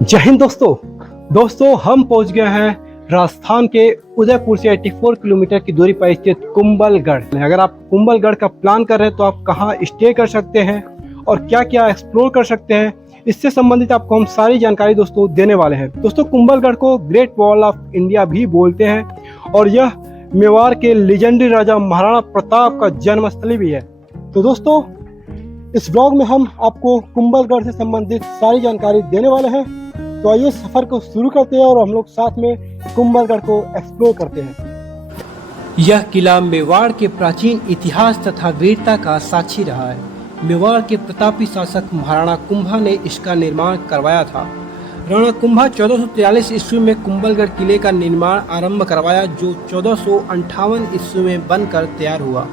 जय हिंद दोस्तों हम पहुंच गए हैं राजस्थान के उदयपुर से 84 किलोमीटर की दूरी पर स्थित कुंभलगढ़। अगर आप कुंभलगढ़ का प्लान कर रहे हैं तो आप कहां स्टे कर सकते हैं और क्या क्या एक्सप्लोर कर सकते हैं, इससे संबंधित आपको हम सारी जानकारी दोस्तों देने वाले हैं। दोस्तों, कुंभलगढ़ को ग्रेट वॉल ऑफ इंडिया भी बोलते हैं और यह मेवाड़ के लीजेंडरी राजा महाराणा प्रताप का जन्मस्थली भी है। तो दोस्तों, इस ब्लॉग में हम आपको कुंभलगढ़ से संबंधित सारी जानकारी देने वाले हैं। तो आइए सफर को शुरू करते हैं और हम लोग साथ में कुंभलगढ़ को एक्सप्लोर करते हैं। यह किला मेवाड़ के प्राचीन इतिहास तथा वीरता का साक्षी रहा है। मेवाड़ के प्रतापी शासक महाराणा कुंभा ने इसका निर्माण करवाया था। राणा कुंभा 1443 ईस्वी में कुंभलगढ़ किले का निर्माण आरंभ करवाया, जो 1458 ईस्वी में बनकर तैयार हुआ।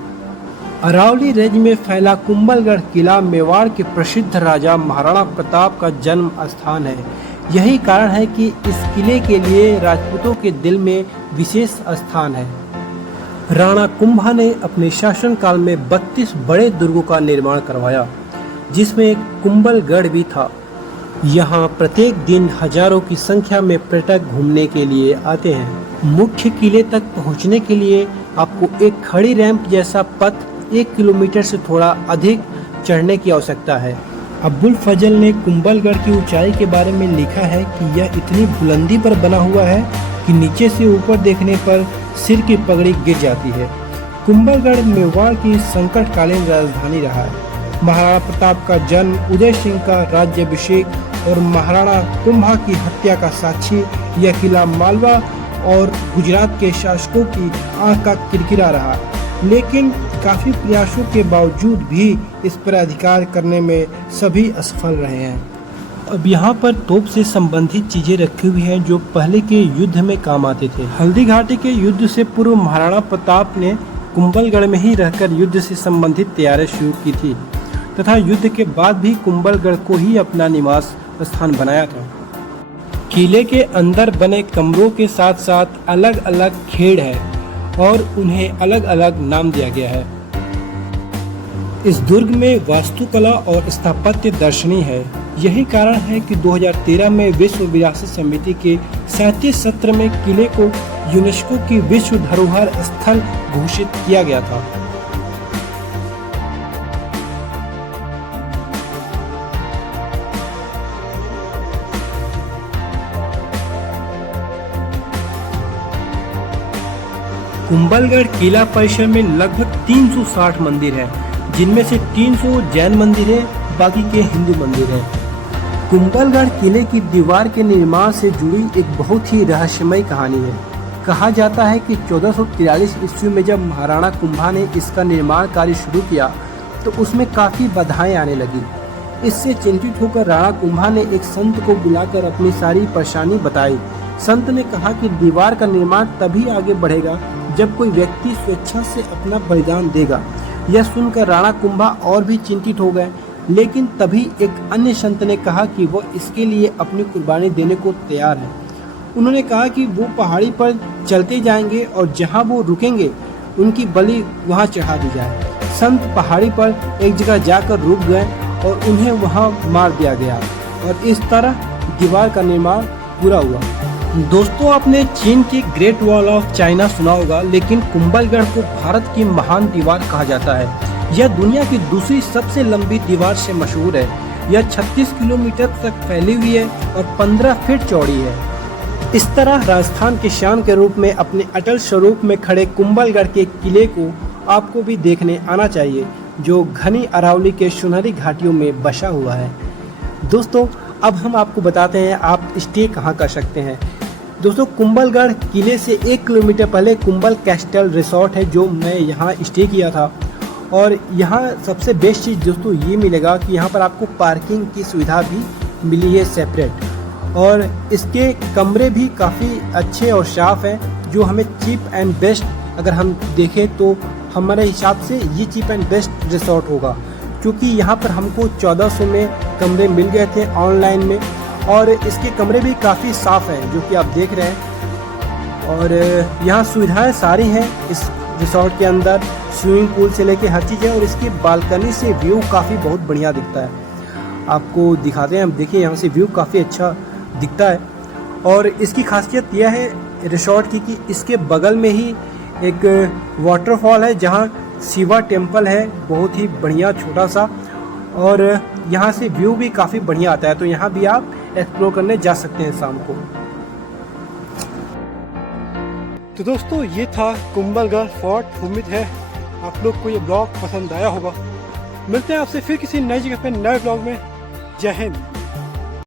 अरावली रेंज में फैला कुंभलगढ़ किला मेवाड़ के प्रसिद्ध राजा महाराणा प्रताप का जन्म स्थान है। यही कारण है कि इस किले के लिए राजपूतों के दिल में विशेष स्थान है। राणा कुंभा ने अपने शासनकाल में 32 बड़े दुर्गों का निर्माण करवाया, जिसमें एक कुंभलगढ़ भी था। यहाँ प्रत्येक दिन हजारों की संख्या में पर्यटक घूमने के लिए आते हैं। मुख्य किले तक पहुँचने के लिए आपको एक खड़ी रैंप जैसा पथ 1 किलोमीटर से थोड़ा अधिक चढ़ने की आवश्यकता है। अब्बुल फजल ने कुंभलगढ़ की ऊंचाई के बारे में लिखा है कि यह इतनी बुलंदी पर बना हुआ है कि नीचे से ऊपर देखने पर सिर की पगड़ी गिर जाती है। कुंभलगढ़ मेवाड़ की संकटकालीन राजधानी रहा है। महाराणा प्रताप का जन्म, उदय सिंह का राज्याभिषेक और महाराणा कुंभा की हत्या का साक्षी यह किला मालवा और गुजरात के शासकों की आंख का किरकिरा रहा, लेकिन काफी प्रयासों के बावजूद भी इस पर अधिकार करने में सभी असफल रहे हैं। अब यहाँ पर तोप से संबंधित चीजें रखी हुई हैं जो पहले के युद्ध में काम आते थे। हल्दी घाटी के युद्ध से पूर्व महाराणा प्रताप ने कुंभलगढ़ में ही रहकर युद्ध से संबंधित तैयारी शुरू की थी तथा युद्ध के बाद भी कुंभलगढ़ को ही अपना निवास स्थान बनाया था। किले के अंदर बने कमरों के साथ साथ अलग अलग खेड़ है और उन्हें अलग अलग नाम दिया गया है। इस दुर्ग में वास्तुकला और स्थापत्य दर्शनीय है। यही कारण है कि 2013 में विश्व विरासत समिति के 37 सत्र में किले को यूनेस्को की विश्व धरोहर स्थल घोषित किया गया था। कुंभलगढ़ किला परिसर में लगभग 360 मंदिर हैं, जिनमें से 300 जैन मंदिर है, बाकी के हिंदू मंदिर हैं। कुंभलगढ़ किले की दीवार के निर्माण से जुड़ी एक बहुत ही रहस्यमय कहानी है। कहा जाता है कि 1443 ईस्वी में जब महाराणा कुंभा ने इसका निर्माण कार्य शुरू किया तो उसमें काफ़ी बाधाएं आने लगी। इससे चिंतित होकर राणा कुंभा ने एक संत को बुलाकर अपनी सारी परेशानी बताई। संत ने कहा कि दीवार का निर्माण तभी आगे बढ़ेगा जब कोई व्यक्ति स्वेच्छा से अपना बलिदान देगा। यह सुनकर राणा कुंभा और भी चिंतित हो गए, लेकिन तभी एक अन्य संत ने कहा कि वह इसके लिए अपनी कुर्बानी देने को तैयार है। उन्होंने कहा कि वो पहाड़ी पर चलते जाएंगे और जहां वो रुकेंगे उनकी बलि वहां चढ़ा दी जाए। संत पहाड़ी पर एक जगह जाकर रुक गए और उन्हें वहां मार दिया गया और इस तरह दीवार का निर्माण पूरा हुआ। दोस्तों, आपने चीन की ग्रेट वॉल ऑफ चाइना सुना होगा, लेकिन कुंभलगढ़ को भारत की महान दीवार कहा जाता है। यह दुनिया की दूसरी सबसे लंबी दीवार से मशहूर है। यह 36 किलोमीटर तक फैली हुई है और 15 फीट चौड़ी है। इस तरह राजस्थान के शान के रूप में अपने अटल स्वरूप में खड़े कुंभलगढ़ के किले को आपको भी देखने आना चाहिए, जो घनी अरावली के सुनहरी घाटियों में बसा हुआ है। दोस्तों, अब हम आपको बताते हैं आप स्टे कहाँ कर सकते हैं। दोस्तों, कुंभलगढ़ किले से 1 किलोमीटर पहले कुंभल कैस्टल रिसोर्ट है, जो मैं यहाँ स्टे किया था। और यहाँ सबसे बेस्ट चीज़ दोस्तों ये मिलेगा कि यहाँ पर आपको पार्किंग की सुविधा भी मिली है सेपरेट, और इसके कमरे भी काफ़ी अच्छे और साफ़ हैं, जो हमें चीप एंड बेस्ट अगर हम देखें तो हमारे हिसाब से ये चीप एंड बेस्ट रिसोर्ट होगा, क्योंकि यहाँ पर हमको 1400 में कमरे मिल गए थे ऑनलाइन में, और इसके कमरे भी काफ़ी साफ़ हैं जो कि आप देख रहे हैं। और यहाँ सुविधाएं सारी हैं इस रिसोर्ट के अंदर, स्विमिंग पूल से लेके हर चीज़ है, और इसकी बालकनी से व्यू काफ़ी बहुत बढ़िया दिखता है। आपको दिखाते हैं, हम देखिए यहाँ से व्यू काफ़ी अच्छा दिखता है। और इसकी खासियत यह है रिसोर्ट की कि इसके बगल में ही एक वाटरफॉल है जहाँ शिवा टेम्पल है, बहुत ही बढ़िया छोटा सा, और यहाँ से व्यू भी काफ़ी बढ़िया आता है। तो यहाँ भी आप एक्सप्लोर करने जा सकते हैं शाम को। तो दोस्तों ये था कुंभलगढ़ फोर्ट। उम्मीद है आप लोग को ये ब्लॉग पसंद आया होगा। मिलते हैं आपसे फिर किसी नई जगह पे नए ब्लॉग में। जय हिंद।